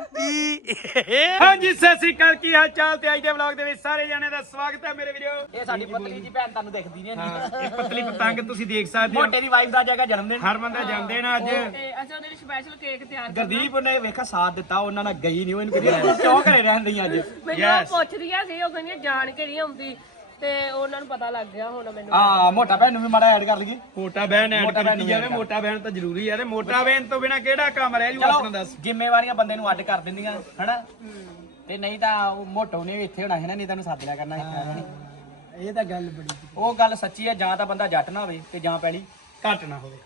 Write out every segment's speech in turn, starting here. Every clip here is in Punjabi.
ਹਾਂਜੀ ਸਤਿ ਸ੍ਰੀ ਅਕਾਲ ਕੀ ਹਾਲ ਚਾਲ ਤੇ ਅੱਜ ਦੇ ਵਲੌਗ ਦੇ ਵਿੱਚ ਸਾਰੇ ਜਣਿਆਂ ਦਾ ਸਵਾਗਤ ਹੈ ਮੇਰੇ ਵੀਡੀਓ ਇਹ ਸਾਡੀ ਪਤਲੀ ਜੀ ਭੈਣ ਤੁਹਾਨੂੰ ਦਿਖਦੀ ਨਹੀਂ ਹਾਂ ਇਹ ਪਤਲੀ ਪਤੰਗ ਤੁਸੀਂ ਦੇਖ ਸਕਦੇ ਹੋ। ਮੋਟੇ ਦੀ ਵਾਈਫ ਦਾ ਜਗ੍ਹਾ ਜਨਮ ਦਿਨ। ਹਰ ਬੰਦਾ ਜਾਂਦੇ ਨਾ ਅੱਜ। ਤੇ ਅੱਛਾ ਉਹਦੇ ਲਈ ਸਪੈਸ਼ਲ ਕੇਕ ਤਿਆਰ ਕਰਨਾ। ਗਰਦੀਪ ਨੇ ਵੇਖਾ ਸਾਥ ਦਿੱਤਾ ਉਹਨਾਂ ਨਾਲ ਗਈ ਨਹੀਂ ਉਹ ਇਹਨੂੰ ਕਹਿੰਦੀ ਤੂੰ ਕਿਉਂ ਘਰੇ ਰਹਿਣ ਡਈ ਅੱਜ? ਮੈਨੂੰ ਉਹ ਪੁੱਛਦੀਆਂ ਸੀ ਉਹ ਕਹਿੰਦੀਆਂ ਜਾਣ ਕੇ ਨਹੀਂ ਆਉਂਦੀ। ਤੇ ਉਹਨਾਂ ਨੂੰ ਪਤਾ ਲੱਗ ਗਿਆ ਹੁਣ ਮੈਨੂੰ। ਆ ਮੋਟਾ ਭੈਣ ਨੂੰ ਵੀ ਮਾੜਾ ਐਡ ਕਰ ਲਈਏ ਮੋਟਾ ਬਹਿਣ ਐਡ ਮੋਟਾ ਬਹਿਣ ਕਰਦੀ ਨੂੰ ਜਾਵੇ add ਕਰ। ਮੋਟਾ ਬਹਿਣ ਤਾਂ ਜ਼ਰੂਰੀ ਹੈ ਤੇ ਮੋਟਾ ਬਹਿਣ ਤੋਂ ਬਿਨਾ ਕਿਹੜਾ ਕੰਮ ਰਹਿ ਜੂ ਆਪਣਾ ਚਲੋ ਦੱਸ ਜ਼ਿੰਮੇਵਾਰੀਆਂ ਬੰਦੇ ਨੂੰ ਅੱਡ ਕਰ ਦਿੰਦੀਆਂ ਹਨਾ? ਤੇ ਨਹੀਂ ਤਾਂ ਉਹ ਮੋਟੋ ਨੇ ਵੀ ਇੱਥੇ ਹੋਣਾ ਹੈ ਨਾ ਨਹੀਂ ਤੈਨੂੰ ਸੱਦ ਲਿਆ ਕਰਨਾ ਸੀ। ਇਹ ਤਾਂ ਗੱਲ ਬੜੀ ਉਹ ਗੱਲ ਸੱਚੀ ਹੈ ਜਾਂ ਤਾਂ ਬੰਦਾ ਜੱਟ ਨਾ ਹੋਵੇ ਤੇ ਜਾਂ ਪੈਲੀ। ਘੱਟ ਨਾ ਹੋਵੇ।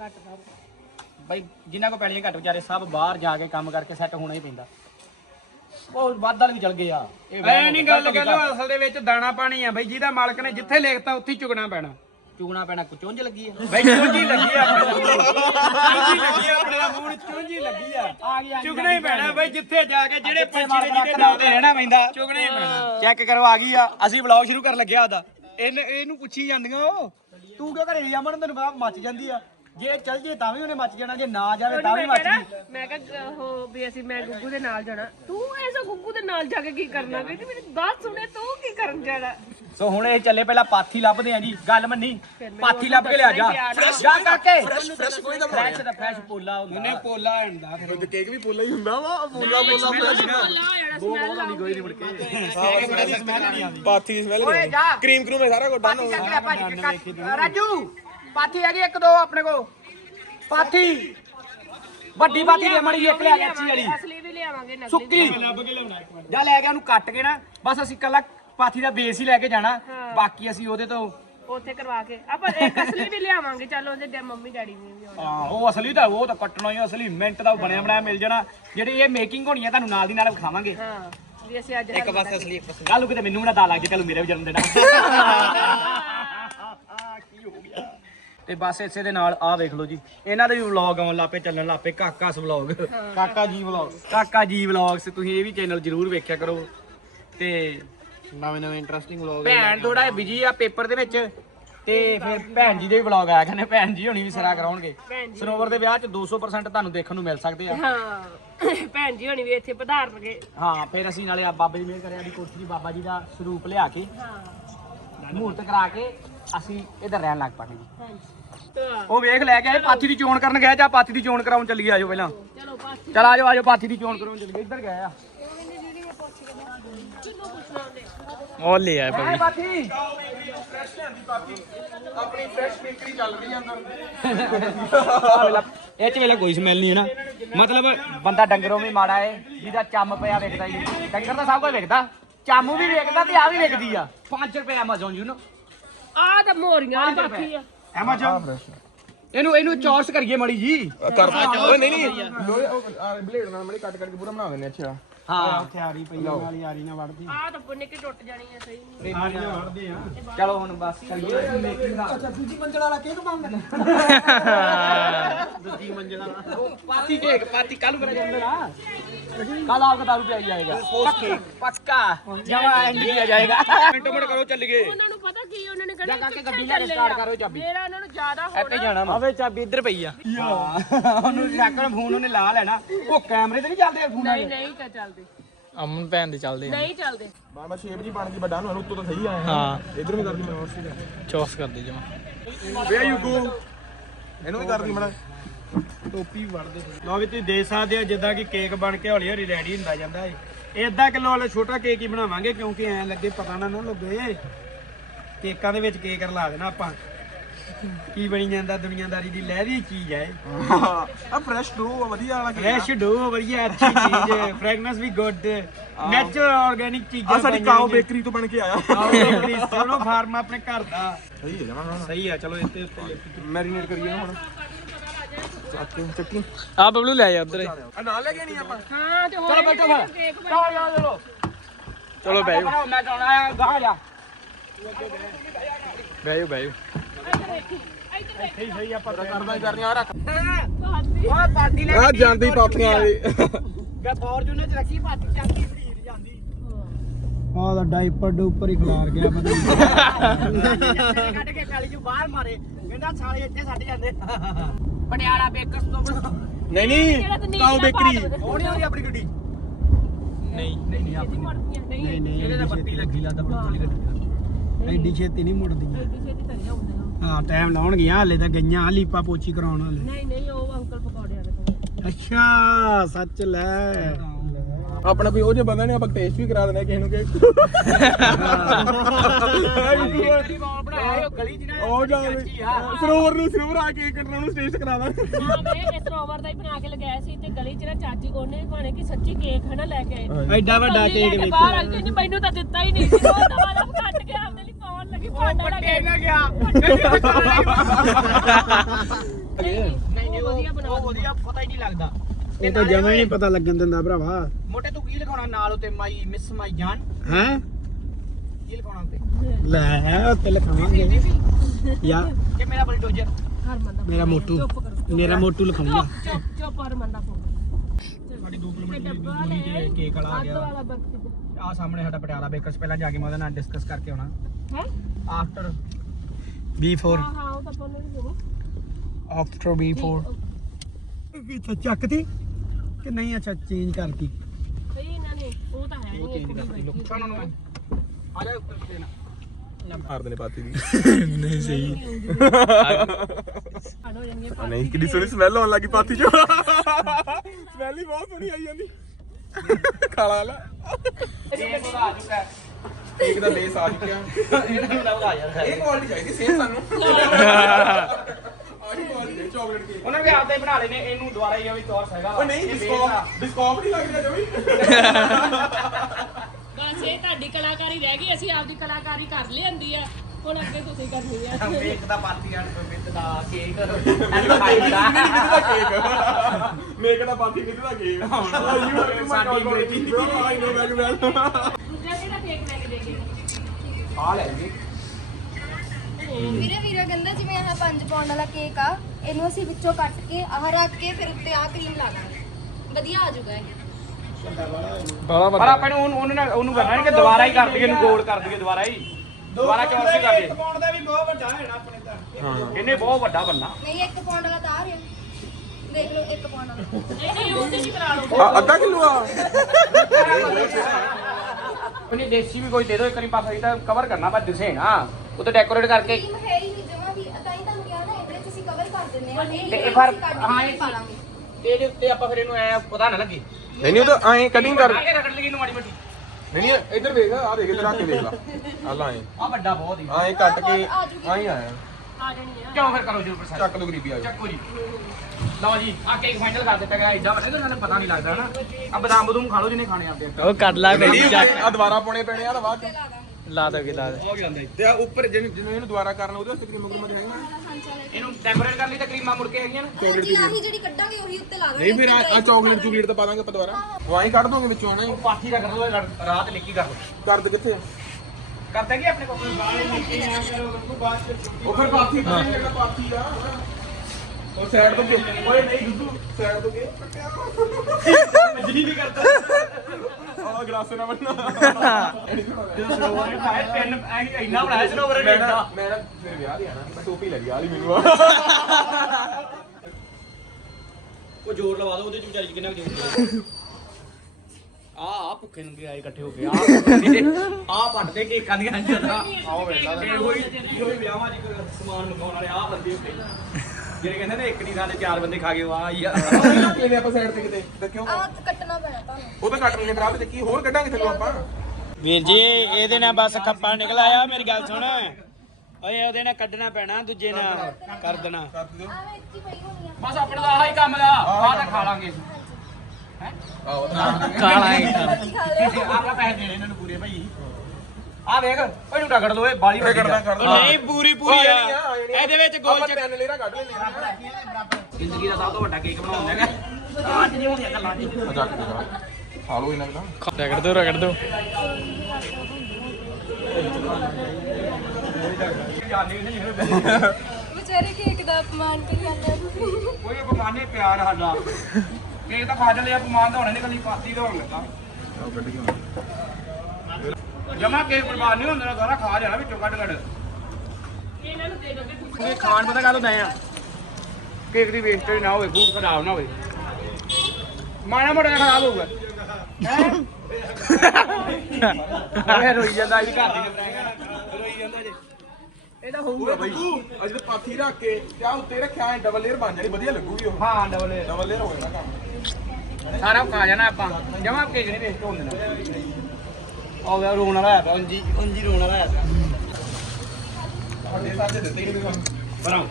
ਬਈ ਜਿਨ੍ਹਾਂ ਕੋ ਪੈਲੀਆਂ ਘੱਟ ਵਿਚਾਰੇ ਸਭ ਬਾਹਰ ਜਾ ਕੇ ਕੰਮ ਕਰਕੇ ਸੈੱਟ ਹੋਣਾ ਹੀ ਪੈਂਦਾ। ਉਹ ਵੱਧ ਵਾਲ ਵੀ ਚਲ ਗਏ ਆ। ਇਹ ਐ ਨਹੀਂ ਗੱਲ ਕਰੋ ਅਸਲ ਦੇ ਵਿੱਚ ਦਾਣਾ ਪਾਣੀ ਆ ਬਈ ਜਿਹਦਾ ਮਾਲਕ ਨੇ ਜਿੱਥੇ ਲਿਖਤਾ ਉੱਥੇ ਹੀ ਚੁਗਣਾ ਪੈਣਾ। ਚੁਗਣਾ ਪੈਣਾ ਚੁੰਝ ਲੱਗੀ ਆ? ਬਈ ਚੁੰਝੀ ਲੱਗੀ ਆ ਆਪਣੇ ਦਾ ਚੁੰਝੀ ਲੱਗੀ ਆ ਆਪਣੇ ਦਾ ਮੂੰਹ ਨੂੰ ਚੁੰਝੀ ਲੱਗੀ ਆ। ਆ ਗਈ ਚੁਗਣਾ ਹੀ ਪੈਣਾ ਬਈ ਜਿੱਥੇ ਜਾ ਕੇ ਜਿਹੜੇ ਪੰਛੀ ਨੇ ਜਿਹਦੇ ਨਾਂ ਤੇ ਰਹਿਣਾ ਪੈਂਦਾ ਚੁਗਣਾ ਹੀ ਪੈਣਾ। ਚੈੱਕ ਕਰੋ ਆ ਗਈ ਆ। ਅਸੀਂ ਵਲੌਗ ਸ਼ੁਰੂ ਕਰਨ ਲੱਗਿਆ ਉਹਦਾ। ਇਹਨੇ ਇਹਨੂੰ ਪੁੱਛੀ ਜਾਂਦੀਆਂ ਉਹ। ਤੂੰ ਕਿਉਂ ਘਰੇ ਜਾਮਣ ਤੈਨੂੰ ਪਤਾ ਮੱਚ ਜਾਂਦੀ ਆ। ਜੇ ਚੱਲ ਜੇ ਤਾਂ ਵੀ ਉਹਨੇ ਮੱਚ ਜਾਣਾ ਜੇ ਨਾ ਜਾਵੇ ਤਾਂ ਵੀ ਮੈਂ ਮੱਚ ਕਿਹਾ ਮੈਂ ਕਿਹਾ ਉਹ ਵੀ ਅਸੀਂ ਮੈਂ ਗੁੱਗੂ ਦੇ ਨਾਲ ਜਾਣਾ। ਤੂੰ ਐਸਾ ਗੁੱਗੂ ਦੇ ਨਾਲ ਜਾ ਕੇ ਕੀ ਕਰਨਾ ਕਹਿੰਦੀ ਮੈਨੂੰ ਦੱਸ ਸੁਣੇ ਤੂੰ ਕੀ ਕਰਨ ਜਾਣਾ ਸੋ ਹੁਣ ਇਹ ਚੱਲੇ ਪਹਿਲਾਂ ਪਾਥੀ ਲੱਭਦੇ ਆ ਜੀ ਗੱਲ ਮੰਨੀ। ਪਾਥੀ ਲੱਭ ਕੇ ਲਿਆ ਜਾ। ਜਾ ਕਰਕੇ। ਫਰੈਸ਼ ਦਾ ਫਰੈਸ਼ ਪੋਲਾ ਹੁੰਦਾ। ਉਹਨੇ ਪੋਲਾ ਹੰਦਾ ਫਿਰ। ਪਾਥੀ ਦੀ ਸਮੈਲ ਓਏ ਜਾ। ਕਰੀਮ ਕਰੂਮ ਹੈ ਸਾਰਾ ਕੁਝ ਡਨ ਪਾਥੀ ਚੱਕ ਲੈ ਭਾਜੀ ਕੱਟ। ਰਾਜੂ। ਪਾਥੀ ਹੈਗੀ ਇੱਕ ਦੋ ਆਪਣੇ ਕੋ ਪਾਥੀ। ਵੱਡੀ ਪਾਥੀ ਦੇ ਮੜੀ ਇੱਕ ਲਿਆ ਅੱਛੀ ਵਾਲੀ। ਅਸਲੀ ਵੀ ਲਿਆਵਾਂਗੇ ਨਕਲੀ ਸੁੱਕੀ। ਲੱਭ ਕੇ ਲਿਆਉਣਾ ਇੱਕ ਵਾਰ। ਜਾ ਲੈ ਕੇ ਉਹਨੂੰ ਕੱਟ ਕੇ ਨਾ ਬਸ ਅਸੀਂ ਕੱਲਾ ਪਾਥੀ ਦਾ ਬੇਸ ਹੀ ਲੈ ਕੇ ਜਾਣਾ। ਬਾਕੀ ਅਸੀਂ ਉਹਦੇ ਤੋਂ ਉੱਥੇ ਕਰਵਾ ਕੇ। ਆਪਾਂ ਇੱਕ ਅਸਲੀ ਵੀ ਲਿਆਵਾਂਗੇ ਚੱਲ ਉਹਦੇ ਡੈ- ਮੰਮੀ ਡੈਡੀ ਨੇ ਵੀ ਆਉਣਾ। ਹਾਂ, ਉਹ ਅਸਲੀ ਤਾਂ ਉਹ ਤਾਂ ਕੱਟਣਾ ਹੀ ਅਸਲੀ। ਮਿੰਟ ਦਾ ਬਣਿਆ ਬਣਾਇਆ ਮਿਲ ਜਾਣਾ। ਜਿਹੜੀ ਇਹ ਮੇਕਿੰਗ ਹੋਣੀ ਹੈ ਤੁਹਾਨੂੰ ਨਾਲ ਦੀ ਨਾਲ ਵਿਖਾਵਾਂਗੇ। ਹਾਂ ਵੀ ਅਸੀਂ ਅੱਜ ਇੱਕ ਪਾਸੇ ਅਸਲੀ ਕੱਲ ਨੂੰ ਕਿਤੇ ਮੈਨੂੰ ਵੀ ਨਾ ਦਾ ਲੱਗ ਜੇ ਕੱਲ ਮੇਰੇ ਵੀ ਜਨਮ ਦਿਨ ਆ। ਗਿਆ ਤੇ ਬਸ ਇਸੇ ਦੇ ਨਾਲ ਆਹ ਵੇਖ ਲਓ ਜੀ। ਇਹਨਾਂ ਦੇ ਵੀ ਵਲੌਗ ਆਉਣ ਲੱਪੇ ਚੱਲਣ ਲੱਪੇ ਕਾਕਾਸ ਵਲੌਗ ਕਾਕਾ ਜੀ ਵਲੌਗ ਕਾਕਾ ਜੀ ਵਲੌਗਸ ਤੁਸੀਂ ਇਹ ਵੀ ਚੈਨਲ ਜ਼ਰੂਰ ਵੇਖਿਆ ਕਰੋ। ਤੇ ਨਵੇਂ ਨਵੇਂ ਇੰਟਰਸਟਿੰਗ ਵਲੌਗ ਭੈਣ ਥੋੜਾ ਬਿਜ਼ੀ ਆ ਪੇਪਰ ਦੇ ਵਿੱਚ। ਤੇ ਫਿਰ ਭੈਣ ਜੀ ਦੇ ਵੀ ਵਲੌਗ ਆਇਆ ਕਹਿੰਦੇ ਭੈਣ ਜੀ ਹੋਣੀ ਵੀ ਸਿਰਾ ਕਰਾਉਣਗੇ। ਜੀ। ਸਨੋਵਰ ਦੇ ਵਿਆਹ 'ਚ 200% ਤੁਹਾਨੂੰ ਦੇਖਣ ਨੂੰ ਮਿਲ ਸਕਦੇ ਆ। ਹਾਂ। ਭੈਣ ਜੀ ਹੋਣੀ ਵੀ ਇੱਥੇ ਪਧਾਰਨਗੇ। ਹਾਂ ਫਿਰ ਅਸੀਂ ਨਾਲੇ ਆ ਬਾਬੇ ਦੀ ਮਿਹਰ ਕਰਿਆ ਦੀ ਕੋਠੀ ਬਾਬਾ ਜੀ ਦਾ ਸਰੂਪ ਲਿਆ ਕੇ ਹਾਂ। ਮੂਰਤ ਕਰਾ ਕੇ ਅਸੀਂ ਇੱਧਰ ਰਹਿਣ ਲੱਗ ਪਾਂਗੇ ਜੀ। ਹਾਂਜੀ। ਉਹ ਵੇਖ ਲੈ ਕੇ ਆਏ ਪਾਥੀ ਦੀ ਚੋਣ ਕਰਨ ਗਏ ਜਾਂ ਪਾਥੀ ਦੀ ਚੋਣ ਕਰਾਉਣ ਚੱਲੀ ਆਜੋ ਪਹਿਲਾਂ। ਚਲੋ ਆਜੋ ਆਜੋ ਪਾਥੀ ਦੀ ਚੋਣ ਕਰਾਉਣ ਚੱਲੀ ਇੱਧਰ ਗਏ ਆ। ਉਹ ਲੈ ਆਏ ਪਾਥੀ ਆਪਣੀ ਫਰੈਸ਼ ਬੇਕਰੀ ਚੱਲ ਰਹੀ ਅੰਦਰ ਇਹ ਚ ਵੇਲੇ ਕੋਈ ਸਮੈਲ ਨਹੀਂ ਹੈ ਨਾ। ਮਤਲਬ ਬੰਦਾ ਡੰਗਰੋਂ ਵੀ ਮਾੜਾ ਏ ਜਿਹਦਾ ਚੰਮ ਪਿਆ ਵੇਖਦਾ ਡੰਗਰ ਤਾਂ ਸਭ ਕੁਝ ਵੇਖਦਾ। ਚੰਮ ਵੀ ਵੇਖਦਾ ਤੇ ਆ ਵੀ ਵੇਖਦੀ ਆ। 5 ਰੁਪਏ Amazon ਯੂ ਨੋ ਆ ਤਾਂ ਮੋਰੀਆਂ ਪੰਜ ਦੀ ਰੁਪਏ। ਆ। ਐਮਾਜ਼ਨ ਇਹਨੂੰ ਇਹਨੂੰ ਚੌਰਸ ਕਰੀਏ ਮੜੀ ਜੀ। ਕਰ ਓਏ ਨਹੀਂ ਨਹੀਂ। ਲੋਹੇ ਬਲੇਡ ਨਾਲ ਮੜੀ ਕੱਟ ਕੱਟ ਕੇ ਪੂਰਾ ਬਣਾ ਦਿੰਦੇ ਅੱਛਾ। ਹਾਂ। ਤਿਆਰੀ ਪਈ ਵਾਲੀ ਯਾਰੀ ਨਾ ਵੜਦੀ। ਆ ਤਾਂ ਪੁੰਨੇ ਕੇ ਟੁੱਟ ਜਾਣੀ ਆ ਸਹੀ ਆਰੀ ਨਾ ਵੜਦੇ ਆ। ਚਲੋ ਹੁਣ ਬਸ ਕਰੀਏ ਮੇਕਿੰਗ ਦਾ ਦੂਜੀ ਮੰਜ਼ਲ ਵਾਲਾ ਪਾਤੀ ਕੇਕ ਪਾਤੀ ਕੱਲ ਮੇਰਾ ਜਨਮ ਦਿਨ ਆ ਕੱਲ ਆਪਕਾ ਦਾਰੂ ਪਿਆਈ ਜਾਏਗਾ। ਪੱਕਾ ਪੱਕਾ। ਜਮਾ ਐਂਡ ਕਿया ਜਾਏਗਾ। ਮਿੰਟੋ ਮਿੰਟ ਕਰੋ ਚੱਲ ਗਏ ਉਹਨਾਂ ਨੂੰ ਪਤਾ ਕੀ ਉਹਨਾਂ ਨੇ ਜਾ ਕਹਿਣਾ ਕਰਕੇ ਗੱਡੀ ਲੈ ਕੇ start ਕਰੋ ਚਾਬੀ। ਮੇਰਾ ਉਹਨਾਂ ਨੂੰ ਜ਼ਿਆਦਾ ਐਪੇ ਹੋਣਾ ਜਾਣਾ ਵਾ। ਆਵੇ ਚਾਬੀ ਇੱਧਰ ਪਈ ਆ। ਉਹਨੂੰ ਚੱਕਰ ਫੋਨ ਉਹਨੇ ਲਾ ਲੈਣਾ। ਉਹ ਕੈਮਰੇ ਤੇ ਨਹੀਂ ਚੱਲਦੇ ਫੋਨਾਂ ਨਹੀਂ ਨਹੀਂ ਤਾਂ ਅਮਨ ਭੈਣ ਦੇ ਚੱਲਦੇ ਨਹੀਂ ਚੱਲਦੇ। ਬਾਬਾ ਸ਼ੇਪ ਜੀ ਬਣ ਗਈ ਵੱਡਾ ਨੂੰ ਉੱਤੋਂ ਤਾਂ ਸਹੀ ਆਇਆ। ਹਾਂ। ਇਧਰ ਵੀ ਕਰਦੀ ਮੈਂ ਉਸ ਚੌਸ ਕਰਦੇ ਜਮਾ। ਵੇ ਯੂ ਗੋ ਇਹਨੂੰ ਵੀ ਕਰਦੀ ਮੜਾ। ਟੋਪੀ ਵੜਦੇ ਲੋ ਵੀ ਤੁਸੀਂ ਦੇਖ ਸਕਦੇ ਹੋ ਜਿੱਦਾਂ ਕਿ ਕੇਕ ਬਣ ਕੇ ਹੌਲੀ ਹੌਲੀ ਰੈਡੀ ਹੁੰਦਾ ਜਾਂਦਾ ਹੈ ਇਹ ਅੱਧਾ ਕਿਲੋ ਵਾਲਾ ਛੋਟਾ ਕੇਕ ਹੀ ਬਣਾਵਾਂਗੇ ਕਿਉਂਕਿ ਐ ਲੱਗੇ ਪਤਾ ਨਾ ਨਾ ਲੱਗੇ ਕੇਕਾਂ ਦੇ ਵਿੱਚ ਕੇਕ ਰਲਾ ਦੇਣਾ ਆਪਾਂ। ਕੀ ਬਣੀ ਜਾਂਦਾ ਦੁਨੀਆਦਾਰੀ ਦੀ? ਲਹਿਰੀ ਚੀਜ਼ ਹੈ ਆ ਫਰੈਸ਼ ਡੋ ਵਧੀਆ ਵਾਲਾ ਫਰੈਸ਼ ਡੋ ਵਧੀਆ ਅੱਛੀ ਚੀਜ਼ ਹੈ। ਫ੍ਰੈਗਨੈਂਸ ਵੀ ਗੁੱਡ ਨੈਚੁਰਲ ਆਰਗੈਨਿਕ ਚੀਜ਼ਾਂ ਆ ਸਾਡੀ ਪਾਈਆਂ ਕਾਓ ਹੋਈਆਂ। ਬੇਕਰੀ ਤੋਂ ਬਣ ਕੇ ਆਇਆ। ਕਾਓ ਬੇਕਰੀ ਸੋਨੋ ਫਾਰਮ ਆਪਣੇ ਘਰ ਦਾ। ਸਹੀ ਹੈ ਜਮਾ ਸਹੀ ਆ ਚਲੋ ਇੱਥੇ ਉੱਤੇ ਮੈਰੀਨੇਟ ਕਰੀਏ ਹੁਣ। ਚੱਕ ਚੱਕੀ। ਆ ਬਬਲੂ ਲੈ ਜਾ ਉਧਰ। ਆ ਨਾਲ ਲੈ ਕੇ ਨਹੀਂ ਆਪਾਂ। ਹਾਂ ਤੇ ਹੋਰ ਚਲੋ ਬੈਠੋ ਫਿਰ ਕੇਕ ਬਣ- ਚਲੋ ਚਲੋ ਚਲੋ ਬਹਿ ਜਾਓ। ਮੈਂ ਚਾਹਣਾ ਆ ਗਾਹ ਜਾ। ਬਹਿ ਜਾਓ ਬਹਿ ਜਾਓ। ਇੱਧਰ ਵੇਖੀ ਇੱਧਰ ਵੇਖੀ ਸਹੀ ਸਹੀ ਆਪਾਂ ਕਰਦਾ ਹੀ ਕਰਨੀ ਆ ਰੱਖ ਤੁਹਾਡੀ ਓਏ ਪਾਰਟੀ ਲੈ ਆ ਜਾਂਦੀ ਪਾਥੀਆਂ ਵਾਲੀ। ਗਾ ਫੋਰਚੂਨਰ ਚ ਰੱਖੀ ਪਾਰਟੀ ਚੱਲਦੀ ਫਰੀਰ ਜਾਂਦੀ। ਆਹ ਦਾ ਡਾਈਪਰ ਡੂਪਰ ਹੀ ਖਿਲਾਰ ਗਿਆ ਕੱਢ ਕੇ ਕਾਲੀ ਨੂੰ ਬਾਹਰ ਮਾਰੇ। ਕਹਿੰਦਾ ਸਾਲੇ ਇੱਥੇ ਛੱਡ ਜਾਂਦੇ। ਪਟਿਆਲਾ ਬੇਕਰਸ ਤੋਂ ਨਹੀਂ ਨਹੀਂ ਕਾਉ ਬੇਕਰੀ। ਹੋਣੀ ਹੋਣੀ ਆਪਣੀ ਗੱਡੀ। ਨਹੀਂ ਨਹੀਂ ਨਹੀਂ ਆਪਣੀ। ਨਹੀਂ ਨਹੀਂ ਨਹੀਂ ਇਹਦੇ ਤਾਂ ਬੱਤੀ ਲੱਗੀ। ਲੱਗਦਾ ਬੱਤੀ ਗੱਡੀ। ਐਡੀ ਛੇਤੀ ਨਹੀਂ ਮੁੜਦੀਆਂ ਛੇਤੀ ਛੇਤੀ ਧਰੀਆਂ ਹੁੰਦੇ ਨੇ ਹਾਂ ਟਾਈਮ ਲਾਉਣਗੀਆਂ ਹਲੇ ਤਾਂ ਗਈਆਂ ਲੀਪਾ ਪੋਚੀ ਕਰਾਉਣ ਹਲੇ। ਨਹੀਂ ਨਹੀਂ ਉਹ ਅੰਕਲ ਪਕੌੜੇ ਵਾਲੇ ਕੋਲ। ਅੱਛਾ ਸੱਚ ਲੈ। ਆਪਣਾ ਕੋਈ ਉਹ ਜਿਹਾ ਬੰਦਾ ਨਹੀਂ ਆਪਾਂ ਟੇਸਟ ਵੀ ਕਰਾ ਦੇਣਾ ਕਿਸੇ ਨੂੰ ਕਿ ਬਣਾਇਆ ਉਹ ਗਲੀ ਉਹ ਜਾ ਸਰੋਵਰ ਨੂੰ ਸਰੋਵਰ ਆ ਕੇ ਕੱਟਣ ਨੂੰ ਟੇਸਟ ਕਰਾ ਦਾਂ ਹਾਂ ਮੈਂ ਇਸ ਸਰੋਵਰ ਦਾ ਹੀ ਬਣਾ ਕੇ ਲਗਾਇਆ ਸੀ ਤੇ ਗਲੀ 'ਚ ਨਾ ਚਾਚੀ ਕੋਨੇ ਵੀ ਭਾਣੇ ਕਿ ਸੱਚੀ ਕੇਕ ਹੈ ਨਾ ਲੈ ਕੇ ਆਏ। ਐਡਾ ਵੱਡਾ ਕੇਕ ਕੇ ਬਾਹਰ ਆ ਨਹੀਂ ਮੈਨੂੰ ਤਾਂ ਦਿੱਤਾ ਹੀ ਨਹੀਂ ਸੀ। ਉਹ ਦਵਾ ਦਾ ਕੱਟ ਕੇ ਆਪਦੇ ਲਈ ਪਾਉਣ ਲੱਗੀ ਭਾਂਡਾ ਲੈ ਕੇ ਨਾ ਗਿਆ। ਨਹੀਂ ਨਹੀਂ ਵਧੀਆ ਬਣਾ ਉਹ ਵਧੀਆ ਪਤਾ ਹੀ ਨਹੀਂ ਲੱਗਦਾ। ਇਹ ਤਾਂ ਜਮਾ ਹੀ ਨਹੀਂ ਪਤਾ ਲੱਗਣ ਦਿੰਦਾ ਭਰਾਵਾ। ਮੋਟੇ ਤੂੰ ਕੀ ਲਿਖਾਉਣਾ ਨਾਲ ਉਤੇ ਮਾਈ ਮਿਸ ਮਾਈ ਜਾਨ? ਹੈ? ਕੀ ਲਿਖਾਉਣਾ ਉਤੇ? ਲੈ ਉੱਤੇ ਲਿਖਾਵਾਂਗੇ। ਯਾਰ ਕਿ ਮੇਰਾ ਬਲਡੋਜ਼ਰ? ਹਰਮਨ ਦਾ ਮੇਰਾ ਮੋਟੂ। ਚੁੱਪ ਕਰੋ ਮੇਰਾ ਮੋਟੂ ਲਿਖਾਉਂਗਾ ਚੁੱਪ ਚੁੱਪ ਹਰਮਨ ਦਾ ਫੋਨ। ਸਾਡੀ 2 ਕਿਲੋਮੀਟਰ ਦੀ ਡੱਬਾ ਦੂਰੀ ਲੈ। ਤੇ ਕੇਕ ਵਾਲਾ ਆ ਅੱਧ ਗਿਆ ਵਾਲਾ ਬਕਸ ਆ ਸਾਹਮਣੇ ਸਾਡਾ ਪਟਿਆਲਾ ਬੇਕਰਸ ਪਹਿਲਾਂ ਜਾ ਕੇ ਮੈਂ ਉਹਦੇ ਨਾਲ ਡਿਸਕਸ ਕਰਕੇ ਆਉਣਾ। ਹੈ? ਆਫਟਰ B4 ਹਾਂ ਹਾਂ ਉਹ ਤਾਂ ਬੋਲਣੇ ਨਹੀਂ ਦੇਣੀ। ਆਫਟਰ B4 ਕਿੱਥੇ ਚੱਕਤੀ ਕਿ ਨਹੀਂ ਅੱਛਾ ਚੇਂਜ ਕਰਤੀ? ਸਹੀ ਇਹਨਾਂ ਨੇ ਉਹ ਤਾਂ ਹੈ ਨਹੀਂ ਇੱਕ ਵੀ ਬੈਠੀ ਉਹਨਾਂ ਨੂੰ ਆ ਜਾ ਉੱਪਰ ਤੇ ਨਾ। ਮਾਰ ਦੇਣੇ ਪਾਤੀ ਦੀ। ਨਹੀਂ ਸਹੀ। ਹੋ ਹੈ ਨਹੀਂ। ਕਿੰਨੀ ਸੋਹਣੀ ਸਮੈਲ ਆਉਣ ਲੱਗੀ ਪਾਤੀ ਚੋਂ। ਸਮੈਲ ਹੀ ਬਹੁਤ ਸੋਹਣੀ ਆਈ ਜਾਂਦੀ। ਖਾਲਾ ਲਾ ਇਹ ਆ ਚੁੱਕਾ ਕੇਕ ਦਾ ਬੇਸ ਆ ਚੁੱਕਿਆ ਇਹਨਾਂ ਨੂੰ ਲੱਗਦਾ ਯਾਰ ਇਹ ਕੁਆਲਿਟੀ ਚਾਹੀਦੀ ਸੇਮ ਸਾਨੂੰ ਆਹੀ ਕੁਆਲਿਟੀ ਚਾਕਲੇਟ ਕੇਕ ਉਹਨਾਂ ਵੀ ਆਪਦੇ ਬਣਾ ਲਏ ਨੇ ਇਹਨੂੰ ਦੁਬਾਰਾ ਹੀ ਆ ਵੀ ਤੌਰ ਹੈਗਾ ਉਹ ਨਹੀਂ ਡਿਸਕੌਪ ਡਿਸਕੌਪ ਨਹੀਂ ਲੱਗ ਰਿਹਾ ਜਮੀ ਬਸ ਇਹ ਤੁਹਾਡੀ ਕਲਾਕਾਰੀ ਰਹਿ ਗਈ ਅਸੀਂ ਆਪਦੀ ਕਲਾਕਾਰੀ ਕਰ ਲਿਆਂਦੀ ਆ ਹੁਣ ਅੱਗੇ ਤੁਸੀਂ ਕਰਨੀ ਆ ਮੇਕ ਦਾ ਪਾਰਟੀ ਆਣ ਵਿੱਚ ਦਾ ਕੇਕ ਮੇਕ ਦਾ ਬਾਕੀ ਕਿਤੇ ਦਾ ਕੇਕ ਸਾਡੀ ਅੰਗਰੇਜ਼ੀ ਆਈ ਨੋ ਵੈਰੀ ਵੈਲ ਦੂਜਾ ਕਿਹੜਾ ਕੇਕ ਲੈ ਕੇ ਦੇਗੇ ਆ ਲੈ ਜੀ ਵੀਰੇ ਵੀਰੇ ਕਹਿੰਦਾ ਜਿਵੇਂ ਆਹ 5 ਪਾਉਂਡ ਵਾਲਾ ਕੇਕ ਆ ਇਹਨੂੰ ਅਸੀਂ ਵਿੱਚੋਂ ਕੱਟ ਕੇ ਆਹ ਰੱਖ ਕੇ ਫਿਰ ਉੱਤੇ ਆਹ ਕਰੀਮ ਲਾ ਦਾਂਗੇ। ਵਧੀਆ ਆ ਜਾਊਗਾ ਇਹ। ਪਰ ਆਪਾਂ ਨੂੰ ਉਹਨੂੰ ਉਹਨੂੰ ਨਾਲ- ਉਹਨੂੰ ਕਰਨਾ ਨਹੀਂ ਕਿ ਦੁਬਾਰਾ ਹੀ ਕਰ ਦਈਏ ਇਹਨੂੰ ਗੋਲ ਕਰ ਦਈਏ ਦੁਬਾਰਾ ਹੀ। ਦੁਬਾਰਾ ਚੌਰਸ ਹੀ ਕਰ ਦਈਏ। ਪਾਉਣ ਦਾ ਵੀ ਬਹੁਤ ਵੱਡਾ ਹੈ ਨਾ ਆਪਣੇ ਤਾਂ। ਇਹਨੇ ਬਹੁਤ ਵੱਡਾ ਬੰਨਾ। ਨਹੀਂ 1 ਪਾਉਂਡ ਵਾਲਾ ਤਾਂ ਆ ਰਿਹਾ। ਦੇਖ ਲਓ 1 ਪਾਉਂਡ ਵਾਲਾ। ਨਹੀਂ ਨਹੀਂ ਉਹਦੇ ਚ ਕਰਾ ਲਓ। ਅੱਧਾ ਕਿਲੋ ਆ। ਉਹਨੇ ਦੇਸੀ ਵੀ ਕੋਈ ਦੇ ਦਿਓ ਇੱਕ ਵਾਰੀ ਪਾਸਾ ਤਾਂ ਕਵਰ ਕਰਨਾ ਪਰ ਦਿਸੇ ਨਾ ਉੱਤੇ ਡੈਕੋਰੇਟ ਕਰਕੇ। ਕਰੀਮ ਹੈ ਹੀ ਨਹੀਂ ਜਮਾ ਵੀ ਤਾਂ ਹੀ ਤੁਹਾਨੂੰ ਕਿਹਾ ਨਾ ਇਹਦੇ ਚ ਅਸੀਂ ਕਵਰ ਕਰ ਦਿੰਦੇ ਆ ਤੇ ਇਹ ਫਿਰ ਹਾਂ ਇਹ ਪਾ ਲਾਂਗੇ ਤੇ ਇਹਦੇ ਉੱਤੇ ਆਪਾਂ ਫਿਰ ਇਹਨੂੰ ਐ ਪਤਾ ਨਾ ਲੱਗੇ। ਨਹੀਂ ਨਹੀਂ ਉਹ ਤਾਂ ਐਂ ਕਟਿੰਗ ਕਰ ਆਗੇ ਰਗੜ ਲਗੀ ਇਹਨੂੰ ਮਾੜੀ ਮੋਟੀ। ਨਹੀਂ ਨਹੀਂ ਇੱਧਰ ਦੇਖ ਆ ਦੇਖ ਇੱਧਰ ਰੱਖ ਕੇ ਦੇਖ ਲਾ। ਆ ਲਾ ਐਂ। ਆ ਵੱਡਾ ਬਹੁਤ ਹੀ। ਐਂ ਕੱਟ ਕੇ ਐਂ ਆਇਆ ਆ ਜਾਣੀ ਆ ਕਿਉਂ ਫਿਰ ਕਰੋ ਜਰੂਰ ਪ੍ਰਸਾਦ ਚੱਕ ਲੋ ਗਰੀਬੀ ਆ ਜਾ ਚੱਕੋ ਜੀ। ਲਓ ਜੀ ਆ ਕੇਕ ਫਾਈਨਲ ਕਰ ਦਿੱਤਾ ਗਿਆ ਇਦਾਂ ਵੱਡੇ ਤਾਂ ਪਤਾ ਨਹੀਂ ਲੱਗਦਾ ਹਨਾ। ਆ ਬਦਾਮ ਬਦੂਮ ਖਾ ਲਓ ਜਿਹਨੇ ਖਾਣੇ ਆਪਦੇ ਉਹ ਕੱਢ ਲਾ ਮੇਰੀ ਆ ਦੁਬਾਰਾ ਪਾਉਣੇ ਪੈਣੇ ਆ ਤਾਂ ਬਾਅਦ ਚ। ਲਾ ਦੋਗੇ ਲਾ ਦੇ। ਹੋ ਜਾਂਦਾ ਤੇ ਆ ਉੱਪਰ ਜਿਹਨੂੰ ਜਿਹਨੂੰ ਇਹਨੂੰ ਦੁਬਾਰਾ ਕਰਨਾ ਉਹਦੇ ਵਾਸਤੇ ਕਰੀਮ ਕਰੀਮ ਹੈਗਾ ਇਹਨੂੰ ਡੈਕੋਰੇਟ ਕਰਨ ਲਈ ਤਾਂ ਕਰੀਮਾਂ ਮੁੜ ਕੇ ਹੈਗੀਆਂ ਨਾ। ਹਾਂਜੀ ਆਹੀ ਜਿਹੜੀ ਕੱਢਾਂਗੇ ਉਹੀ ਉੱਤੇ ਲਾ ਦਾਂਗੇ ਨਹੀਂ ਫਿਰ ਆ ਚਾਕਲੇਟ ਚੁਕਲੇਟ ਤਾਂ ਪਾ ਦਾਂਗੇ। ਆਪਾਂ ਦੁਬਾਰਾ ਉਹ ਐਂ ਕੱਢ ਦੋਗੇ ਵਿੱਚੋਂ ਉਹ ਪਾਠੀ ਦਾ ਕਰ ਲਓ ਰਾਤ ਲਿਖੀ ਕਰ ਲਓ। ਕਰਦ ਕਿੱਥੇ ਆ? ਕਰਦਾ ਕੀ ਆਪਣੇ ਕੋਲ? ਉਹ ਫਿਰ ਪਾਥੀ ਕਰਾਂਗੇ ਜਿਹੜਾ ਪਾਥੀ ਆ ਉਹ ਸਾਈਡ ਤੋਂ ਕੇ- ਓਏ ਨਹੀਂ ਦੁੱਧੂ ਸਾਈਡ ਤੋਂ ਕੇ ਜੀ ਵੀ ਕਰਦਾ। ਆ ਗਲਾਸੇ ਨਾਲ ਬੰਨਾ ਜਦੋਂ ਸਰੋਵਰ ਬਣਾਇਆ ਤਿੰਨ ਐ ਇੰਨਾ ਬਣਾਇਆ ਸਰੋਵਰ ਨੇ ਮੈਂ ਇੰਨਾ। ਨਾ ਮੈਂ ਨਾ ਫਿਰ ਵਿਆਹ ਦੀ ਆਣਾ ਮੈਂ ਟੋਪੀ ਲੱਗੀ ਆ ਲਈ ਮੈਨੂੰ। ਉਹ ਜ਼ੋਰ ਲਵਾ ਦੋ ਉਹਦੇ ਚ ਵਿਚਾਰੀ ਕਿੰਨਾ ਜ਼ੋਰ ਆ ਆ ਭੁੱਖੇ ਨੰਗੇ ਆਏ ਇਕੱਠੇ ਹੋ ਕੇ ਆ ਆ ਪੱਟਦੇ ਕੇਕਾਂ ਦੀਆਂ ਜਦਾਂ ਆਓ ਵੇਲਾ ਤੇ ਹੋਈ ਹੋਈ ਵਿਆਹਾਂ ਚ ਸਮਾਨ ਮੰਗਾਉਣ ਵਾਲੇ ਆ ਬੰਦੇ ਹੁੰਦੇ ਜਿਹੜੇ ਕਹਿੰਦੇ ਨੇ ਇੱਕ ਨਹੀਂ ਸਾਡੇ ਚਾਰ ਬੰਦੇ ਖਾ ਗਏ ਵਾਹ ਯਾਰ ਲੈਨੇ ਆਪਾਂ ਸਾਈਡ ਤੇ ਕਿਤੇ ਦੇਖਿਓ। ਆਹ ਕੱਟਣਾ ਪੈਣਾ ਤੁਹਾਨੂੰ। ਉਹ ਤਾਂ ਕੱਟ ਲੈਨੇ ਭਰਾ ਤੇ ਕੀ ਹੋਰ ਕੱਢਾਂਗੇ ਥੱਲੋਂ ਆਪਾਂ। ਵੀਰ ਜੀ ਇਹਦੇ ਨਾਲ ਬਸ ਖੱਪਾ ਨਿਕਲ ਆਇਆ ਮੇਰੀ ਗੱਲ ਸੁਣ। ਓਏ ਉਹਦੇ ਨਾਲ ਕੱਢਣਾ ਪੈਣਾ ਦੂਜੇ ਨਾਲ ਕਰ ਦੇਣਾ। ਕਰ ਦਿਓ। ਆਹ ਇੱਥੇ ਪਈ ਹੋਣੀ ਆ। ਬਸ ਆਪਣਾ ਤਾਂ ਆਹ ਹੀ ਕੰਮ ਦਾ ਆਹ ਤਾਂ ਖਾ ਲਾਂਗੇ। ਆਓ ਤਾਂ ਕਾਲਾ ਹੈ ਆਪਾਂ ਪੈਸੇ ਦੇਣੇ ਇਹਨਾਂ ਨੂੰ ਪੂਰੇ ਭਾਈ। ਆ ਦੇਖ ਓਏ ਨੂੰ ਰਗੜ ਦੋ ਏ ਬਾਲੀ ਇਹ ਕਰਦਾ ਕਰਦਾ ਨਹੀਂ ਪੂਰੀ ਪੂਰੀ ਆ। ਇਹਦੇ ਵਿੱਚ ਗੋਲ ਚੱਕ ਤਿੰਨ ਲੇਰਾ ਕੱਢ ਲੈਨੇ ਆ ਜ਼ਿੰਦਗੀ ਦਾ ਸਭ ਤੋਂ ਵੱਡਾ ਕੇਕ ਬਣਾਉਂਦਾ ਹੈਗਾ ਆਹ ਜਿਹੜੀਆਂ ਹੁੰਦੀਆਂ ਗੱਲਾਂ ਜੀ ਮਜ਼ਾਕ ਕਰਾਂ ਖਾ ਲਓ ਇਹਨਾਂ ਦਾ ਰਗੜ ਦੋ ਰਗੜ ਦੋ ਨੇ ਜਿਹੜੇ ਵਿਚਾਰੇ ਕੇਕ ਦਾ ਅਪਮਾਨ ਕਰੀ ਜਾਂਦੇ ਆ ਤੁਸੀਂ ਕੋਈ ਬਮਾਨੇ ਪਿਆਰ ਸਾਡਾ। ਕੇਕ ਤਾਂ ਖਾ ਚਲੇ ਆ ਪਮਾਨ ਤਾਂ ਹੋਣੇ ਨਹੀਂ ਕੱਲੀ ਪਾਤੀ ਦਾ ਹੋਣ ਲੱਗਾ। ਜਮਾ ਕੇਕ ਬਰਬਾਦ ਨਹੀਂ ਹੁੰਦਾ ਸਾਰਾ ਖਾ ਜਾਣਾ ਵਿੱਚੋਂ ਕੱਢ ਕੱਢ। ਇਹਨਾਂ ਨੂੰ ਦੇ ਦੋਗੇ ਤੂੰ ਇਹ ਖਾਣ ਪਤਾ ਕਾਹਦੋਂ ਦਏ ਆ? ਕੇਕ ਦੀ ਵੇਸਟੇਜ ਨਾ ਹੋਵੇ ਫੂਡ ਖਰਾਬ ਨਾ ਹੋਵੇ। ਮਾਣਾ ਜਿਹਾ ਖਰਾਬ ਹੋਊਗਾ। ਹੈ? ਰੋਈ ਜਾਂਦਾ ਇਹ ਘਰ ਦੀ ਰੋਈ ਜਾਂਦਾ ਜੇ। ਇਹਦਾ ਹੋਊਗਾ ਬਈ। ਅੱਜ ਤੇ ਪਾਥੀ ਰੱਖ ਕੇ ਤੇ ਉੱਤੇ ਰੱਖਿਆ ਐ ਡਬਲ ਲੇਅਰ ਬਣ ਜਾਣੀ ਵਧੀਆ ਲੱਗੂਗੀ ਉਹ। ਹਾਂ ਡਬਲ ਡਬਲ ਲੇਅਰ ਹੋਏਗਾ ਕੰਮ। ਸਾਰਾ ਖਾ ਜਾਣਾ ਆਪਾਂ। ਜਮਾ ਵੇਸਟ ਹੋਣ ਦੇਣਾ। ਆ ਗਿਆ ਰੋਣ ਵਾਲਾ ਆ ਉਂਜੀ ਉਂਜੀ ਰੋਣ ਵਾਲਾ ਆ ਵੱਡੇ ਸਾਥੇ ਦਿੱਤੇ ਹੀ ਨਹੀਂ ਤੁਹਾਨੂੰ ਬਰਾਂ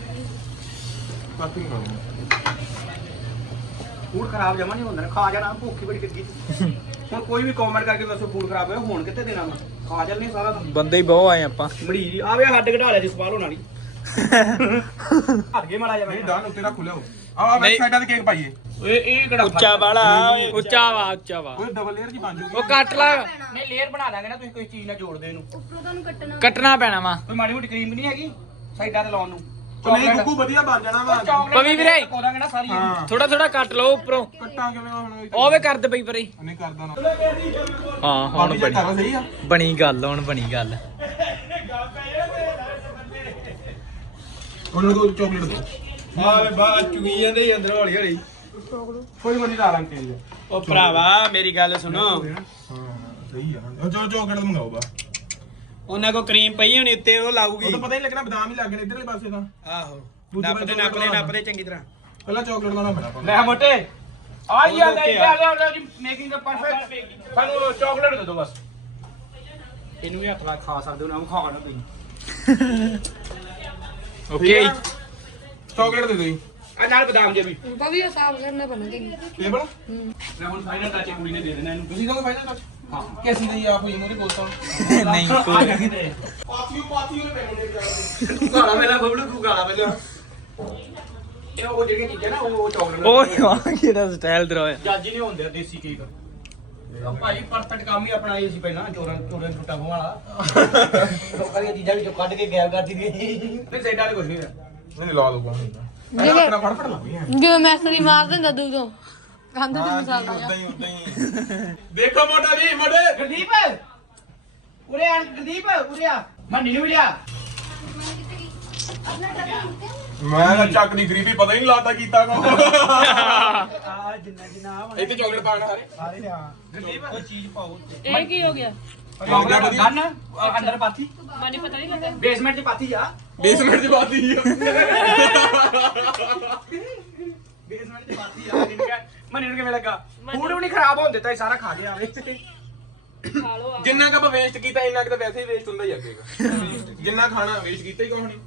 ਪਾਥੀ ਨਹੀਂ ਖਾਣੀ ਫੂਡ ਖਰਾਬ ਜਮਾ ਨਹੀਂ ਹੁੰਦਾ ਨਾ ਖਾ ਜਾਣਾ ਭੁੱਖੀ ਬੜੀ ਕਿੱਦੀ ਹੁਣ ਕੋਈ ਵੀ ਕਮੈਂਟ ਕਰਕੇ ਦੱਸੋ ਫੂਡ ਖਰਾਬ ਹੋਇਆ ਹੁਣ ਕਿੱਥੇ ਦੇਣਾ ਵਾ? ਖਾ ਚੱਲਣੀ ਸਾਰਾ ਬੰਦੇ ਹੀ ਬਹੁਤ ਆਏ ਆਪਾਂ। ਮੜੀ ਆਵੇ ਹੱਡ ਘਟਾ ਲਿਆ ਜਸਪਾਲ ਹੋਣਾ ਨਹੀਂ ਕੇ ਮਾਰਾ ਜਾ ਨਹੀਂ ਡਾਲ ਉੱਤੇ ਰੱਖ ਲਿਓ ਆ ਆ ਬੈਕ ਸਾਈਡਾਂ ਤੇ ਕੇਕ ਪਾਈਏ। ਓਏ ਇਹ ਕਿਹੜਾ ਉੱਚਾ ਵਾਲਾ ਉੱਚਾ ਵਾ ਉੱਚਾ ਵਾ। ਓਏ ਡਬਲ ਲੇਅਰ ਜੀ ਬਣ ਜੂਗੀ। ਉਹ ਕੱਟ ਲਾ। ਨਹੀਂ ਲੇਅਰ ਬਣਾ ਦਾਂਗੇ ਨਾ ਤੁਸੀਂ ਕੋਈ ਚੀਜ਼ ਨਾਲ ਜੋੜ ਦੇ ਇਹਨੂੰ। ਉੱਪਰੋਂ ਤੁਹਾਨੂੰ ਕੱਟਣਾ ਕੱਟਣਾ ਪੈਣਾ ਵਾ। ਕੋਈ ਮਾੜੀ ਮੋਟੀ ਕਰੀਮ ਨਹੀਂ ਹੈਗੀ? ਸਾਈਡਾਂ ਤੇ ਲਾਉਣ ਨੂੰ। ਉਹ ਨਹੀਂ ਗੁੱਗੂ ਵਧੀਆ ਬਣ ਜਾਣਾ ਵਾ। ਚਾਕਲੇਟ ਪਵੀ ਵੀਰੇ। ਕੋਦਾਂਗੇ ਨਾ ਸਾਰੀ। ਹਾਂ। ਥੋੜਾ ਥੋੜਾ ਕੱਟ ਲਓ ਉੱਪਰੋਂ। ਕੱਟਾਂ ਕਿਵੇਂ ਹੁਣ ਉਹ ਵੇ ਕਰ ਦੇ ਪਈ ਪਰੇ। ਨਹੀਂ ਕਰਦਾ ਨਾ ਹਾਂ ਹੁਣ ਹੁਣ ਬਣੀ। ਕਰ ਸਹੀ ਆ। ਬਣੀ ਗੱਲ ਹੁਣ ਬਣੀ ਗੱਲ। ਉਹਨੂੰ ਚਾਕਲੇਟ ਦੇ। ਆਵੇ ਬਾਤ ਚੁਗੀ ਜਾਂਦੇ ਹੀ ਅੰਦਰ ਹੌਲੀ ਹੌਲੀ। ਕੋਈ ਬੰਦੀ ਲਾ ਲਾਂਗੇ ਜੀ ਉਹ ਭਰਾਵਾ ਮੇਰੀ ਗੱਲ ਸੁਣੋ। ਹਾਂ ਸਹੀ ਆ। ਉਹ ਜੋ ਚਾਕਲੇਟ ਮੰਗਾਓ ਬਾ। ਉਹਨਾਂ ਕੋ ਕਰੀਮ ਪਈ ਹੋਣੀ ਉੱਤੇ ਉਹ ਉਹ ਲਾਊਗੀ ਤਾਂ ਪਤਾ ਹੀ ਲੱਗਣਾ ਬਦਾਮ ਹੀ ਲੱਗਣੇ ਇਧਰਲੇ ਪਾਸੇ ਤਾਂ। ਆਹੋ। ਨੱਪਦੇ ਨੱਪਦੇ। ਨੱਪਦੇ ਚੰਗੀ ਤਰ੍ਹਾਂ। ਪਹਿਲਾਂ ਚਾਕਲੇਟ ਵਾਲਾ ਬਣਾ ਲੈ ਮੋਟੇ ਆ ਉਹ ਯਾ ਲੈ ਆ। ਲੈ ਲੈ ਜੀ ਮੇਕਿੰਗ ਦਾ ਪਰਫੈਕਟ ਸਾਨੂੰ ਚਾਕਲੇਟ ਦੇ ਦਿਓ ਬਸ। ਇਹਨੂੰ ਵੀ ਹੱਥ ਲਾ ਖਾ ਸਕਦੇ ਹੋ ਨਾ ਖਾ ਨਾ ਤੁਸੀਂ। ਓਕੇ ਚਾਕਲੇਟ ਦੇ ਦੇ ਆ ਨਾਲ ਬਦਾਮ ਜੇ ਵੀ। ਪਵੀ ਉਹ ਸਾਫ਼ ਕਰਨਾ ਬਣਾਉਂਦੇ ਟੇਬਲ ਮੈਂ ਹੁਣ ਫਾਈਨਲ ਟੱਚ ਕੁੜੀ ਨੇ ਦੇ ਦੇਣਾ ਇਹਨੂੰ। ਤੁਸੀਂ ਕਹੋ ਫਾਈਨਲ ਟੱਚ ਹਾਂ। ਕੈਸੀ ਦੀ ਆਪ ਹੋਈ ਮੋਰੀ ਬੋਲਤਾ ਨਹੀਂ ਕੋਈ ਪਾਥੀ ਪਾਥੀ ਉਹਨੇ ਪੈਣੇ ਗਾਲਾ ਪਹਿਲਾਂ ਬਬਲੂ ਤੂੰ ਗਾਲਾ ਪਹਿਲਾਂ। ਇਹ ਉਹ ਜਿਹੜੀਆਂ ਚੀਜ਼ਾਂ ਨਾ ਉਹ ਚਾਕਲੇਟ ਓਏ ਵਾਹ ਕਿਹੜਾ ਸਟਾਈਲ ਦਰੋਇਆ ਜੱਜ ਨਹੀਂ ਹੁੰਦੇ ਦੇਸੀ ਕੇਕ ਭਾਈ ਪਰਫੈਕਟ ਕੰਮ ਹੀ ਆਪਣਾ ਇਹ ਸੀ ਪਹਿਲਾਂ ਚੋਰਾਂ ਚੋਰਾਂ ਨੂੰ ਟੁੱਟਾ ਵਾਲਾ। ਲੋਕਾਂ ਦੀਆਂ ਚੀਜ਼ਾਂ ਵਿੱਚੋਂ ਕੱਢ ਕੇ ਗਾਇਬ ਕਰਦੀ ਗਈ ਤੇ ਸੈਡ ਵਾਲੇ ਕੁਝ ਨਹੀਂ ਹੈ ਨਹੀਂ ਲਾ ਦੂਗਾ ਪਹਿਲਾਂ ਆਪਣਾ ਫੜ ਫੜ ਲਾ ਵੀ। ਜਿਵੇਂ ਮੈਸਰੀ ਮਾਰ ਦਿੰਦਾ ਦੂਦੋਂ ਕੰਧ ਤੇ ਮਸਾਲਾ ਉਦਾਂ ਹੀ ਉਦਾਂ ਹੀ। ਦੇਖੋ ਮੋਟਾ ਜੀ ਮੋਟੇ ਗੁਰਦੀਪ ਉਰੇ ਆ ਗੁਰਦੀਪ ਉਰੇ ਆ। ਮੰਡੀ ਨੂੰ ਲਿਆ। ਮੈਂ ਤਾਂ ਚੱਕ ਦੀ ਗਰੀਬੀ ਪਤਾ ਹੀ ਨਹੀਂ ਲਾਤਾ ਕੀਤਾ ਕੋ ਆ ਜਿੰਨਾ ਜਿੰਨਾ ਇੱਥੇ ਚਾਕਲੇਟ ਪਾਣਾ ਸਾਰੇ। ਸਾਰੇ ਲਿਆ ਗੁਰਦੀਪ ਕੋਈ ਚੀਜ਼ ਪਾਓ ਇਹ ਕੀ ਹੋ ਗਿਆ? ਗਨ ਅੰਦਰ ਪਾਤੀ ਮੈਨੂੰ ਪਤਾ ਨਹੀਂ ਲੱਗਾ ਬੇਸਮੈਂਟ 'ਚ ਪਾਤੀ ਜਾ ਬੇਸਮੈਂਟ ਦੀ ਬਾਤ ਹੀ ਬੇਸਮੈਂਟ 'ਚ ਪਾਤੀ ਆ ਮੰਨੀ ਨੂੰ ਕਿਵੇਂ ਲੱਗਾ? ਫੂਡ ਵੀ ਨਹੀਂ ਖਰਾਬ ਹੋਣ ਦਿੱਤਾ ਇਹ ਸਾਰਾ ਖਾ ਗਿਆ ਵੇ। ਖਾ ਲਓ ਆ ਜਿੰਨਾ ਕ ਵੇਸਟ ਕੀਤਾ ਇੰਨਾ ਕ ਤਾਂ ਵੈਸੇ ਹੀ ਵੇਸਟ ਹੁੰਦਾ ਹੀ ਅੱਗੇਗਾ ਜਿੰਨਾ ਖਾਣਾ ਵੇਸਟ ਕੀਤਾ ਹੀ ਕੋਈ ਨਹੀਂ।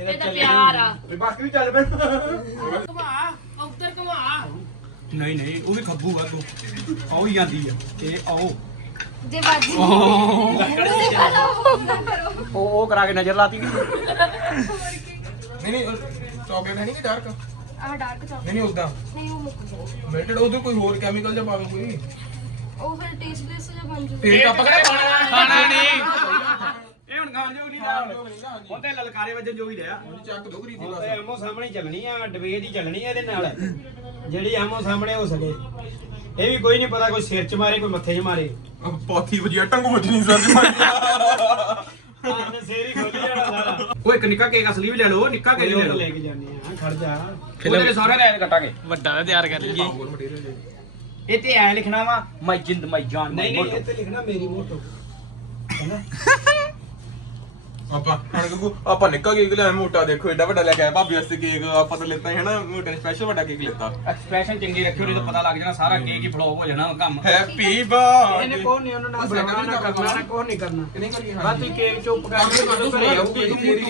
ਇਹ ਤਾਂ ਪਿਆਰ ਆ। ਵੀ ਬਾਕੀ ਵੀ ਚੱਲ ਪਏ। ਘੁਮਾ ਉੱਧਰ ਘੁਮਾ। ਨਹੀਂ ਨਹੀਂ ਉਹ ਵੀ ਖੱਬੂ ਆ ਤੂੰ। ਆਉ ਹੀ ਜਾਂਦੀ ਆ। ਆਓ ਜੇ ਬਾਜੀ ਤੁਸੀਂ ਪਹਿਲਾਂ ਉਹ ਨਾ ਕਰੋ ਉਹ ਉਹ ਕਰਾ ਕੇ ਨਜ਼ਰ ਲਾਤੀ। ਨਹੀਂ ਨਹੀਂ ਚਾਕਲੇਟ ਹੈ ਨਹੀਂ ਕਿ ਡਾਰਕ ਆਹ ਡਾਰਕ ਚਾਕਲੇਟ ਨਹੀਂ ਨਹੀਂ ਉਦਾਂ। ਨਹੀਂ ਉਹ ਮੁੱਕ ਗਿਆ। ਮੈਲਟਡ ਉਧਰ ਕੋਈ ਹੋਰ ਕੈਮੀਕਲ ਜਾਂ ਪਾਵੇ ਕੋਈ? ਉਹ ਫਿਰ ਟੇਸਟਲੈਸ ਜਿਹਾ ਬਣ ਜੂ ਫੇਰ ਆਪਾਂ ਕਿਹੜਾ ਖਾਣਾ ਖਾਣਾ ਨਹੀਂ। ਇਹ ਹੁਣ ਖਾਣ ਜੋਗ ਨਹੀਂ ਰਿਹਾ ਹੁਣ ਹੁਣ ਤੇ ਲਲਕਾਰੇ ਵੱਜਣ ਜੋ ਹੀ ਰਿਹਾ ਚੱਕ ਦੋ ਗਰੀਬੀ ਹੁਣ ਬਸ। ਤੇ ਆਮੋ ਸਾਹਮਣੇ ਹੀ ਚੱਲਣੀ ਆ ਡਿਬੇਟ ਹੀ ਚੱਲਣੀ ਆ ਇਹਦੇ ਨਾਲ। ਜਿਹੜੀ ਆਮੋ ਸਾਹਮਣੇ ਹੋ ਸਕੇ। ਇਹ ਵੀ ਕੋਈ ਨਹੀਂ ਪਤਾ ਕੋਈ ਸਿਰ 'ਚ ਮਾਰੇ ਕੋਈ ਮੱਥੇ 'ਚ ਮਾਰੇ। ਪਾਥੀ ਵਜਿਆ ਟੰਗੂ ਵੱਜਣੀ ਸਰ ਜੀ ਆਨੇ ਸਿਰ ਹੀ ਖੋਲੀ ਜਾਣਾ ਸਾਰਾ। ਉਹ ਇੱਕ ਨਿੱਕਾ ਕੇਕ ਅਸਲੀ ਵੀ ਲੈ ਲਓ ਨਿੱਕਾ ਕੇਕ ਲੈ ਲਓ। ਲੈ ਕੇ ਜਾਂਦੇ ਆ ਖੜ ਜਾ। ਉਹਦੇ ਸਾਰੇ ਲੈ ਕੱਟਾਂਗੇ। ਵੱਡਾ ਤਾਂ ਤਿਆਰ ਕਰ ਲਈਏ। ਦੇ ਇਹ ਤੇ ਐ ਲਿਖਣਾ ਵਾ ਮਾਈ ਜਿੰਦ ਮਾਈ ਜਾਨ ਨਹੀਂ ਨਹੀਂ ਇੱਥੇ ਲਿਖਣਾ ਮੇਰੀ ਮੋਟੋ ਆਪਾਂ ਹਣ ਕੋ ਆਪਾਂ ਨਿੱਕਾ ਕੇਕ ਲਿਆ ਮੋਟਾ ਦੇਖੋ ਏਡਾ ਵੱਡਾ ਲੈ ਕੇ ਆਇਆ। ਭਾਬੀ ਵਾਸਤੇ ਕੇਕ ਆਪਾਂ ਤਾਂ ਲੈਤਾ ਹੈ ਨਾ ਮੋਟੇ ਨੇ ਸਪੈਸ਼ਲ ਵੱਡਾ ਕੇਕ ਲੈਤਾ। ਐਕਸਪ੍ਰੈਸ਼ਨ ਚੰਗੀ ਰੱਖਿਓ ਨਹੀਂ ਤਾਂ ਪਤਾ ਲੱਗ ਜਾਣਾ ਸਾਰਾ ਕੇਕ ਹੀ ਫਲੋਪ ਹੋ ਜਾਣਾ ਕੰਮ। ਹੈਪੀ ਇਹਨੇ ਬਰਥਡੇ ਕੋਈ ਨਹੀਂ ਉਹਨਾਂ ਨਾਲ ਬੁਲਾਉਣਾ ਨਾ ਕਰਨਾ। ਨਾ ਕੋਈ ਨਹੀਂ ਕਰਨਾ। ਕਿਨੇ ਕਰੀਏ ਬਸ ਤੁਸੀਂ ਕੇਕ ਚੁੱਪ ਕਰਕੇ ਜਦੋਂ ਘਰੇ ਆਊਗੀ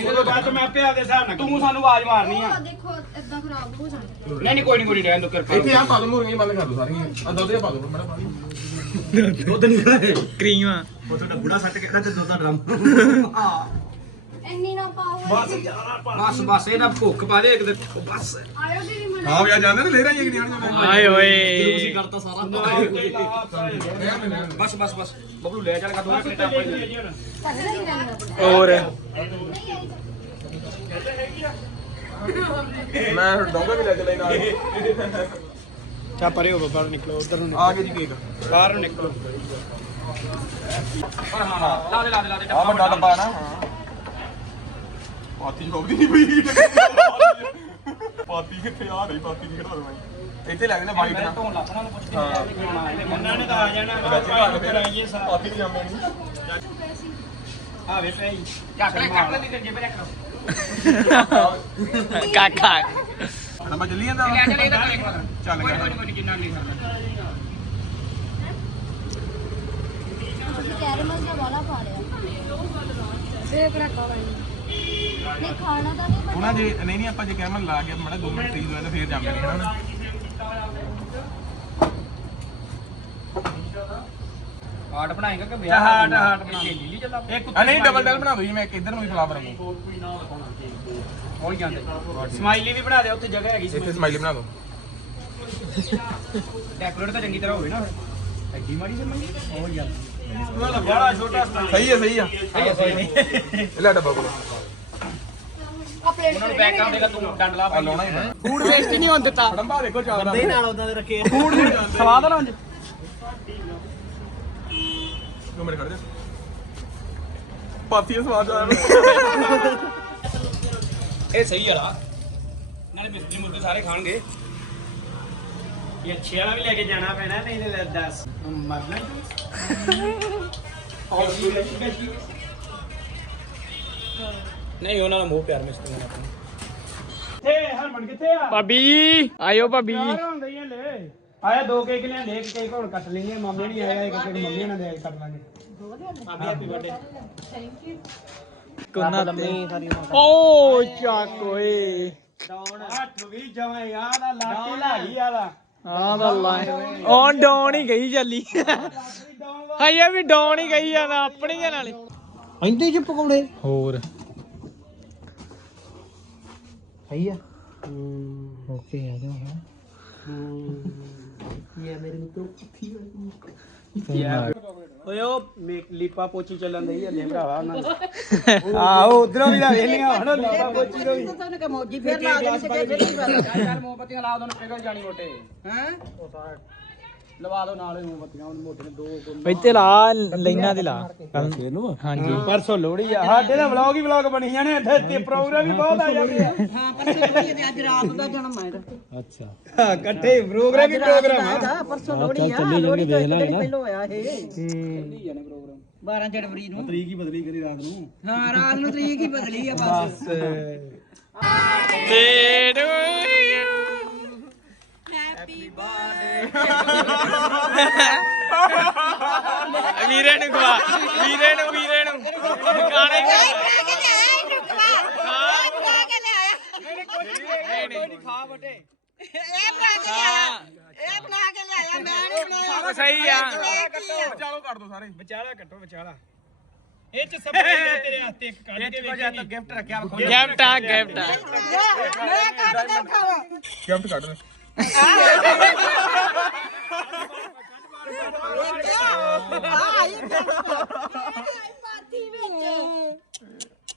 ਉਹਦੇ ਬਾਅਦ ਚ ਮੈਂ ਆਪੇ ਆਪਦੇ ਹਿਸਾਬ ਨਾਲ ਤੂੰ ਸਾਨੂੰ ਆਵਾਜ਼ ਮਾਰਨੀ ਆ। ਦੇਖੋ ਇਦਾਂ ਖਰਾਬ ਹੋ ਜਾਣਾ। ਨਹੀਂ ਨਹੀਂ ਕੋਈ ਨਹੀਂ ਕੋਈ ਨਹੀਂ ਰਹਿਣ ਦੋ ਕਿਰਪਾ। ਇੱਥੇ ਆ ਪਾ ਦੋ ਮੁਰਗੀਆਂ ਬੰਦ ਕਰ ਦੋ ਸਾਰੀਆਂ। ਆ ਦੁੱਧ ਦੇ ਪਾ ਦੋ ਮੇਰਾ ਪਾਣੀ ਦੁੱਧ ਨਹੀਂ ਕਰੀਮ। ਆ ਉਹ ਤੁਹਾਡਾ ਬੁੜਾ ਸੱਟ ਕੇ ਨਾ ਤੇ ਦੁੱਧ ਦਾ ਡਰਮ। ਇੰਨੀ ਨਾ ਪਾਓ ਬਸ। ਬਸ ਇਹਦਾ ਭੁੱਖ ਪਾ ਦੇ ਇੱਕ ਤੇ ਬਸ। ਆਇਓ ਮਨ ਹਾਂ ਵੀ ਆ ਜਾਂਦੇ ਨੇ ਲੈ ਰਹੀ ਹੈ ਕਿ ਨਹੀਂ ਆਏ ਓਏ ਕਰਤਾ ਸਾਰਾ ਬਸ ਬਸ ਬਸ। ਬਬਲੂ ਲੈ ਚੱਲ ਕਾ ਦੋ। ਮਿੰਟ ਆਪਾਂ ਤੱਕ ਨਹੀਂ ਰਹਿਣਾ ਹੋਰ? ਮੈਂ ਹੁਣ ਦਊਂਗਾ ਵੀ ਲੈ ਨਾਲ ਚਾ ਪਰੇ ਹੋ ਬਾਹਰ ਨਿਕਲੋ ਉਧਰ ਨੂੰ ਆ ਗਏ ਜੀ ਕੇਕ। ਬਾਹਰ ਨੂੰ ਨਿਕਲੋ। ਲਾ ਦੇ ਲਾ ਦੇ ਲਾ ਦੇ ਆ ਵੱਡਾ ਡੱਬਾ ਨਾ ਹਾਂ ਪਾਤੀ ਜੋਗਦੀ ਨਹੀਂ ਪਈ। ਪਾਤੀ ਕਿੱਥੇ ਆ ਰਹੀ ਪਾਤੀ ਨਹੀਂ ਖੜਾ ਦਵਾਈ ਇੱਥੇ ਲੱਗ ਨਾ ਵਾਈਟ ਨਾ ਧੋਣ ਲੱਗ ਉਹਨਾਂ ਨੂੰ ਪੁੱਛ ਹਾਂ। ਉਹਨਾਂ ਨੇ ਤਾਂ ਆ ਜਾਣਾ। ਵਿੱਚ ਘਰ ਫਿਰ ਆਈਏ ਸਾਹ ਪਾਤੀ ਨਹੀਂ ਆਉਂਦੀ ਆਵੇ ਪਈ ਚੱਕ ਲੈ ਚੱਕ ਲੈ ਨਹੀਂ ਤੇ ਜੇਬੇ ਰੱਖ ਲਓ। ਕਾਕਾ ਨਾ ਮੈਂ ਚੱਲੀ ਜਾਂਦਾ। ਲੈ ਚੱਲ ਇਹਦਾ ਕੋਈ ਨਹੀਂ ਚੱਲ ਕੋਈ ਗਿਆ। ਕੋਈ ਕੋਈ ਜਿੰਨਾ ਨਹੀਂ ਕਰਦਾ ਕੈਰਮਲ ਦਾ ਵਾਲਾ ਪਾ ਲਿਆ। ਦੇਖ ਰੱਖਾ ਨਹੀਂ ਖਾਣਾ ਤਾਂ ਨਹੀਂ ਉਹਨਾਂ ਜੇ ਨਹੀਂ ਨਹੀਂ ਆਪਾਂ ਜੇ ਕੈਮਰਾ ਲਾ ਕੇ ਮੜਾ 2 ਮਿੰਟ ਫ੍ਰੀਜ਼ ਹੋਇਆ ਤਾਂ ਫੇਰ ਜਾਂਦੇ ਨੇ ਹਨਾ? ਹਾਰਟ ਬਣਾਏਗਾ ਕਿ ਵਿਆਹ? ਹਾਰਟ- ਹਾਰਟ ਬਣਾ। ਢੇਲੀ ਨਹੀਂ ਚੱਲਦਾ ਇੱਕ ਆ ਨਹੀਂ ਡਬਲ ਡਬਲ ਬਣਾ ਦੋ ਜੀ ਮੈਂ ਇੱਕ ਇੱਧਰ ਨੂੰ ਵੀ ਫਲਾਵਰ ਜਾਂਦੇ। ਸਮਾਈਲੀ ਵੀ ਬਣਾ ਦੇ ਉੱਥੇ ਜਗ੍ਹਾ ਹੈਗੀ ਇੱਥੇ ਸਮਾਈਲੀ। ਬਣਾ ਦੋ। ਡੈਕੋਰੇਟ ਤਾਂ ਚੰਗੀ ਤਰ੍ਹਾਂ ਹੋਵੇ ਨਾ ਫਿਰ। ਐਡੀ ਮਾੜੀ ਸਮਝ ਉਹ ਜਾਂਦੀ। ਬੜਾ ਛੋਟਾ ਸਮਾਈਲੀ। ਸਹੀ ਹੈ ਸਹੀ ਆ। ਇਹ ਲੈ ਡੱਬਾ ਕੋਲ। ਉਹਨਾਂ ਨੂੰ ਬੈਕ ਕਰ ਦੇਗਾ ਤੂੰ ਡੰਡ ਲਾ ਆ ਲਾਉਣਾ ਹੀ ਪੈਣਾ। ਫੂਡ ਵੇਸਟ ਨਹੀਂ ਹੋਣ ਦਿੱਤਾ। ਡੰਬਾ ਦੇਖੋ ਚੱਲਦਾ ਦੇ ਨਾਲ ਉਦਾਂ ਦੇ ਰੱਖੇ ਫੂਡ ਨਹੀਂ ਜਾਂਦੇ ਸਵਾਦ ਨਾ ਉਂਝ ਦੋ ਮਿੰਟ ਖੜ ਜਾ। ਪਾਤੀ ਦਾ ਸਵਾਦ ਆ ਇਹ ਸਹੀ ਵਾਲਾ। ਨਾਲੇ ਮਿਸਤਰੀ ਮੁਰਦੇ ਸਾਰੇ ਖਾਣਗੇ। ਇਹ ਅੱਛੇ ਵਾਲਾ ਵੀ ਲੈ ਕੇ ਜਾਣਾ ਪੈਣਾ ਨਹੀਂ ਤੇ ਲੈ ਦੱਸ। ਮਰਨਾ ਨਹੀਂ ਉਹਨਾਂ ਦਾ ਮੋਹ ਪਿਆਰ ਮਿਸਤਰੀ ਨਾਲ ਆਪਣਾ। ਕਿੱਥੇ ਹਰਮਨ ਕਿੱਥੇ ਆ? ਭਾਬੀ ਆਇਓ ਭਾਬੀ। ਯਾਰ ਹੁੰਦੇ ਹੀ ਆ ਲੈ। ਆਇਆ ਦੋ ਕੇਕ ਲਿਆਂਦੇ ਇੱਕ ਕੇਕ ਹੁਣ ਕੱਟ ਲੈਂਗੇ ਮਾਮੇ ਨਹੀਂ ਆਏਗਾ ਇੱਕ ਕੇਕ ਮੰਮੀ ਨਾਲ ਦੇ ਕੱਟ ਲਾਂਗੇ। ਹਾਪੀ ਹੈਪੀ ਬਰਥਡੇ ਕੋਨਾ ਤੇ। ਓ ਚੱਕ ਓਏ। ਡਾਉਣ 8 ਵੀ ਜਵੇਂ ਯਾਦ ਆ ਲਾਟੀ। ਲਾਈ ਆਲਾ ਆ ਦਾ। ਲਾਈਨ ਔਨ ਡਾਉਨ ਹੀ ਗਈ ਚੱਲੀ। ਹਈਏ ਵੀ ਡਾਉਨ ਹੀ ਗਈ ਆ ਨਾ ਆਪਣੀ ਆ ਨਾਲੇ। ਇੰਦੇ ਚ ਪਕੌੜੇ? ਹੋਰ। ਸਹੀ ਆ। ਓਕੇ ਆ ਜਾ ਇਹ ਮੇਰੇ ਨੂੰ ਤੋਂ ਓਏ ਉਹ ਮੇਕ ਲਿਪਾ ਪੋਚੀ ਚੱਲਣ ਦਈ ਹਲੇ ਭਰਾਵਾ ਉਹਨਾਂ ਨੂੰ ਆਹੋ ਉਧਰੋਂ ਵੀ ਤਾਂ ਵੇਲੀਆਂ ਹੁਣ ਲਿਪਾ ਪੋਚੀ ਤੋਂ ਵੀ। ਯਾਰ ਮੋਮਬੱਤੀਆਂ ਲਾ ਦੋ ਨਾ ਪਿਘਲ ਜਾਣੀ ਮੋਟੇ। ਹੈ? ਲਵਾ ਦੋ ਨਾਲ ਹੀ ਮੋਮਬੱਤੀਆਂ ਉਹਨੂੰ ਮੋਟੇ ਨੇ ਦੋ ਇੱਥੇ ਲਾ ਲੈਣਾ ਤੇ ਲਾ। ਹਾਂਜੀ। ਪਰਸੋਂ ਲੋਹੜੀ ਆ। ਸਾਡੇ ਦਾ ਵਲੌਗ ਹੀ ਵਲੌਗ ਬਣੀ ਜਾਣੇ ਇੱਥੇ ਤੇ ਪ੍ਰੋਗਰਾਮ ਵੀ ਬਹੁਤ ਆ ਜਾਂਦੇ ਆ। ਹਾਂ ਪਰਸੋਂ ਲੋਹੜੀ ਤੇ ਅੱਜ ਰਾਤ ਦਾ ਜਨਮ ਹੈ ਅੱਛਾ। ਹਾਂ ਇਕੱਠੇ ਪ੍ਰੋਗਰਾਮ ਹੀ ਪ੍ਰੋਗਰਾਮ ਆ। ਪਰਸੋਂ ਲੋੜੀ ਆ ਲੋੜੀ ਤੋਂ ਇੱਕ ਦਿਨ ਪਹਿਲਾਂ ਹੋਇਆ ਇਹ। ਤਰੀਕ ਹੀ ਬਦਲੀ ਕਰੀ ਰਾਤ ਨੂੰ। ਹਾਂ ਰਾਤ ਨੂੰ ਤਰੀਕ ਹੀ ਬਦਲੀ ਆ ਬਸ। ਤੇ ਡੂ ਵੀਰੇ ਨੂੰ ਖਵਾ ਵੀਰੇ ਨੂੰ ਵੀਰੇ ਨੂੰ। ਗਾਣੇ ਸਹੀ ਆ। ਚਾਲੋ ਕਰ ਦੋ ਸਾਰੇ। ਵਿਚਾਲਾ ਕੱਟੋ ਵਿਚਾਲਾ। ਇਹ ਚ ਸਭ ਤੇਰੇ ਹੱਥੇ ਇੱਕ ਕੱਢ ਕੇ ਵੇਖਿਆ ਤਾਂ ਗਿਫਟ ਰੱਖਿਆ ਗਿਫਟ ਆ ਗਿਫਟ ਆ। ਗਿਫਟ ਕੱਢ ਦੇ।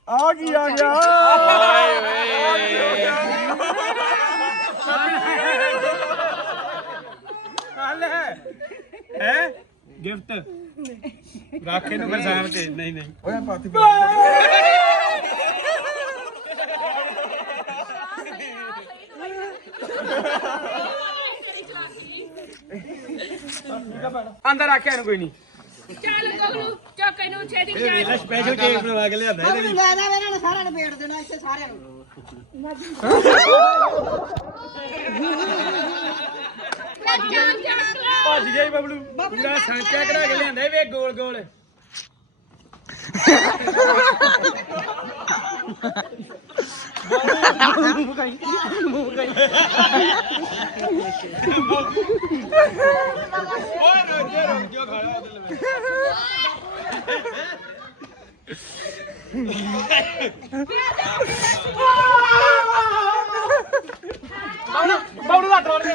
ਆ ਕੀ ਆ ਗਿਆ? ਓਏ ਓਏ ਹਲ ਹੈ? ਗਿਫਟ। ਰੱਖ ਇਹਨੂੰ ਫਿਰ ਤੇ ਨਹੀਂ ਨਹੀਂ। ਓਏ ਪਾਤੀ ਅੰਦਰ ਰੱਖਿਆ ਇਹਨੂੰ ਕੋਈ ਨਹੀਂ ਚੱਲ ਗਗਨੂ ਚੱਕ ਇਹਨੂੰ ਛੇਤੀ ਇਹਦਾ ਸਪੈਸ਼ਲ ਕੇਕ ਬਣਵਾ ਕੇ ਲਿਆਂਦਾ ਇਹਦੇ ਲਈ। ਲੈ ਜਾ ਇਹਨਾਂ ਨੂੰ ਸਾਰਿਆਂ ਨੂੰ ਭੇਟ ਦੇਣਾ ਇੱਥੇ ਸਾਰਿਆਂ ਨੂੰ। ਚੱਲ ਚੱਕ ਭੱਜ ਗਿਆ ਈ ਬਬਲੂ। ਪੂਰਾ ਸਾਂਚਾ ਕਰਾ ਕੇ ਲਿਆਂਦਾ ਵੇ ਗੋਲ ਗੋਲ ਬੌੜੂ ਦਾ ਟੋੜ ਦੇ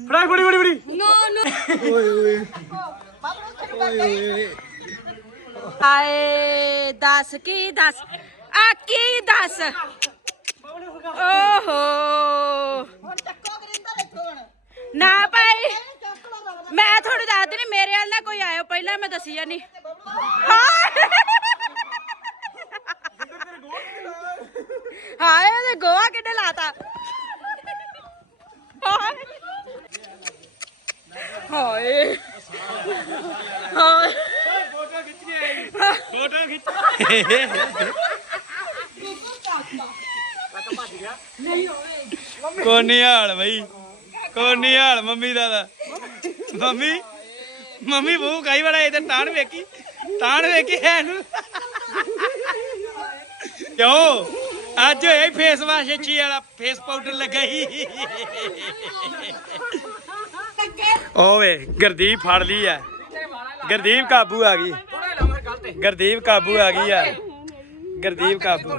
ਫੜਾ ਫੜੀ ਫੜੀ ਫੜੀ ਆਏ ਦੱਸ ਕੀ ਦੱਸ? ਆ ਕੀ ਦੱਸ? ਓਹੋ। ਨਾ ਭਾਈ ਮੈਂ ਤੁਹਾਨੂੰ ਦੱਸਦੀ ਨਹੀਂ ਮੇਰੇ ਵੱਲ ਨਾ ਕੋਈ ਆਇਓ, ਪਹਿਲਾਂ ਮੈਂ ਦੱਸੀ ਜਾਨੀ। ਹਾਏ, ਉਹਦੇ ਗੋਆ ਕਿੱਡੇ ਲਾਤਾ। ਹਾਏ। ਹਾਏ। ਹਾਏ। ਫੋਟੋ ਖਿੱਚ ਕੋਨੀ ਹਾਲ ਬਈ ਕੋਨੀ ਹਾਲ ਮੰਮੀ ਦਾ ਦਾ ਮੰਮੀ ਮੰਮੀ ਬੂ ਕਈ ਵਾਰ ਇਹ ਤੇ ਤਾਣ ਵੇਖੀ ਤਾਣ ਵੇਖੀ ਹੈ ਨੂੰ ਕਿਉਂ? ਅੱਜ ਹੋਇਆ ਹੀ ਫੇਸ ਵਾਸ਼ ਅੱਛੀ ਵਾਲਾ ਫੇਸ ਪਾਊਡਰ ਲੱਗਾ ਹੀ। ਓਵੇ ਗੁਰਦੀਪ ਫੜ ਲਈ ਆ। ਗੁਰਦੀਪ ਕਾਬੂ ਆ ਗਈ। ਗੁਰਦੀਪ ਕਾਬੂ ਆ ਗਈ ਆ। ਗੁਰਦੀਪ ਕਾਬੂ।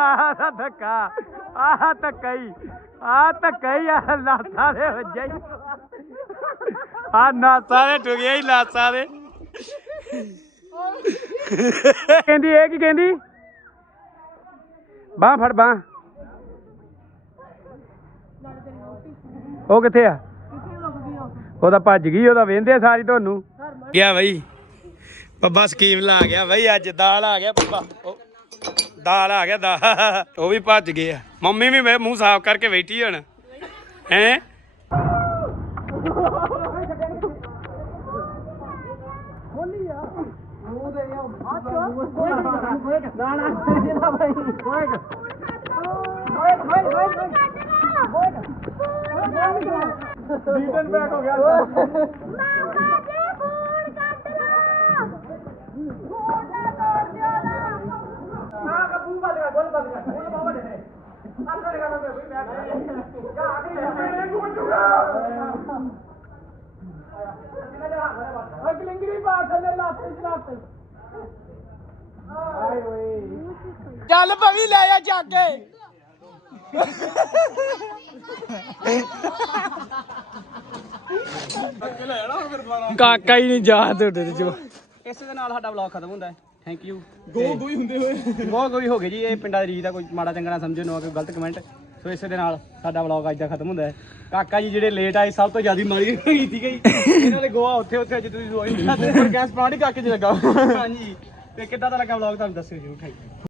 ਆਹ ਦਾ ਧੱਕਾ ਆ ਧੱਕਾ ਹੀ ਆ ਧੱਕਾ ਹੀ ਆ ਲਾਸਾ ਦੇ ਵੱਜਿਆ ਹੀ ਆ ਨਾਸਾ ਦੇ ਟੁਗਿਆ ਹੀ ਲਾਸਾ ਦੇ। ਕਹਿੰਦੀ, ਇਹ ਕੀ ਕਹਿੰਦੀ? ਬਾਹ ਫੜ, ਬਾਹ। ਉਹ ਕਿੱਥੇ ਆ? ਉਹਦਾ ਭੱਜ ਗਈ, ਉਹਦਾ ਵੇਂਦੇ ਸਾਰੀ ਤੁਹਾਨੂੰ। ਗਿਆ ਬਈ। ਬੱਬਾ ਸਕੀਮ ਲਾ ਗਿਆ ਬਈ, ਅੱਜ ਦਾਲ ਆ ਗਿਆ ਬੱਬਾ। ਦਾਲ ਆ ਗਿਆ ਦਾ ਉਹ ਵੀ ਭੱਜ ਗਏ ਆ। ਮੰਮੀ ਵੀ ਮੈਂ ਮੂੰਹ ਸਾਫ਼ ਕਰਕੇ ਬੈਠੀ ਹੁਣ। ਹੈ? ਚੱਲ ਪਵੀ ਲੈ ਜਾ ਚੱਕ ਕੇ ਕਾਕਾ ਹੀ ਨਹੀਂ ਜਾ ਤੁਹਾਡੇ ਤੇ ਜੋ ਇਸੇ ਦੇ ਨਾਲ ਸਾਡਾ ਵਲੌਗ ਖਤਮ ਹੁੰਦਾ ਹੈ। ਥੈਂਕ ਯੂ ਗੋ ਗੋਈ ਹੁੰਦੇ ਹੋਏ। ਗੋ ਗੋਈ ਹੋ ਗਏ ਜੀ ਇਹ ਪਿੰਡਾਂ ਦੀ ਰੀਤ ਆ ਕੋਈ ਮਾੜਾ ਚੰਗਾ ਨਾ ਸਮਝੋ ਨਾ ਕੋਈ ਗਲਤ ਕਮੈਂਟ ਸੋ ਇਸੇ ਦੇ ਨਾਲ ਸਾਡਾ ਵਲੌਗ ਅੱਜ ਦਾ ਖਤਮ ਹੁੰਦਾ ਹੈ। ਕਾਕਾ ਜੀ ਜਿਹੜੇ ਲੇਟ ਆਏ ਸਭ ਤੋਂ ਜ਼ਿਆਦਾ ਮਾਰੀ ਹੋਈ ਸੀ ਗਈ ਇਹਨਾਂ ਦੇ ਗੋਆ ਉੱਥੇ ਉੱਥੇ ਅੱਜ ਤੁਸੀਂ ਰੋਈ ਹੋਰ ਗੈਸ ਪਾਣੀ ਕਾਕੇ ਚ ਲੱਗਾ। ਹਾਂਜੀ। ਤੇ ਕਿੱਦਾਂ ਦਾ ਲੱਗਾ ਵਲੌਗ ਤੁਹਾਨੂੰ ਦੱਸਿਓ ਜਰੂਰ ਥੈਂਕ ਯੂ